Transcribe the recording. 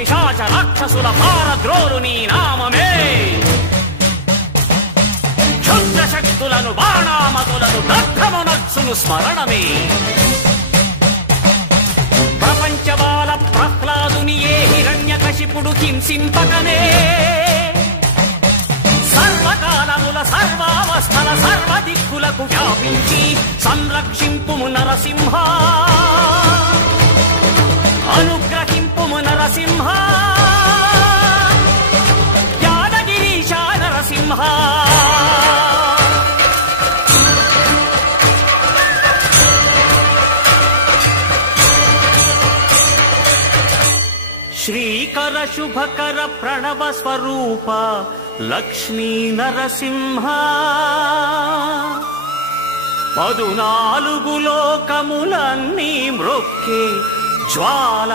పిశాచ రాక్షసుల పారద్రోలు నీ నామమే. క్షుద్ర శక్తులను బాణామతులను దగ్ధమునర్చును స్మరణమే. ప్రపంచబాల ప్రహ్లాదుని ఏ హిరణ్యకశిపుడు హింసింపకనే. సర్వకాలముల సర్వావస్థల సర్వదిక్కులకు వ్యాపించి సంరక్షింపుము నరసింహ, అనుగ్రహింపుము నరసింహ, యాదగిరీశ నరసింహ. శ్రీకర శుభకర ప్రణవ స్వరూప లక్ష్మీ నరసింహ. 14 లోకములన్నీ మ్రొక్కే జ్వాల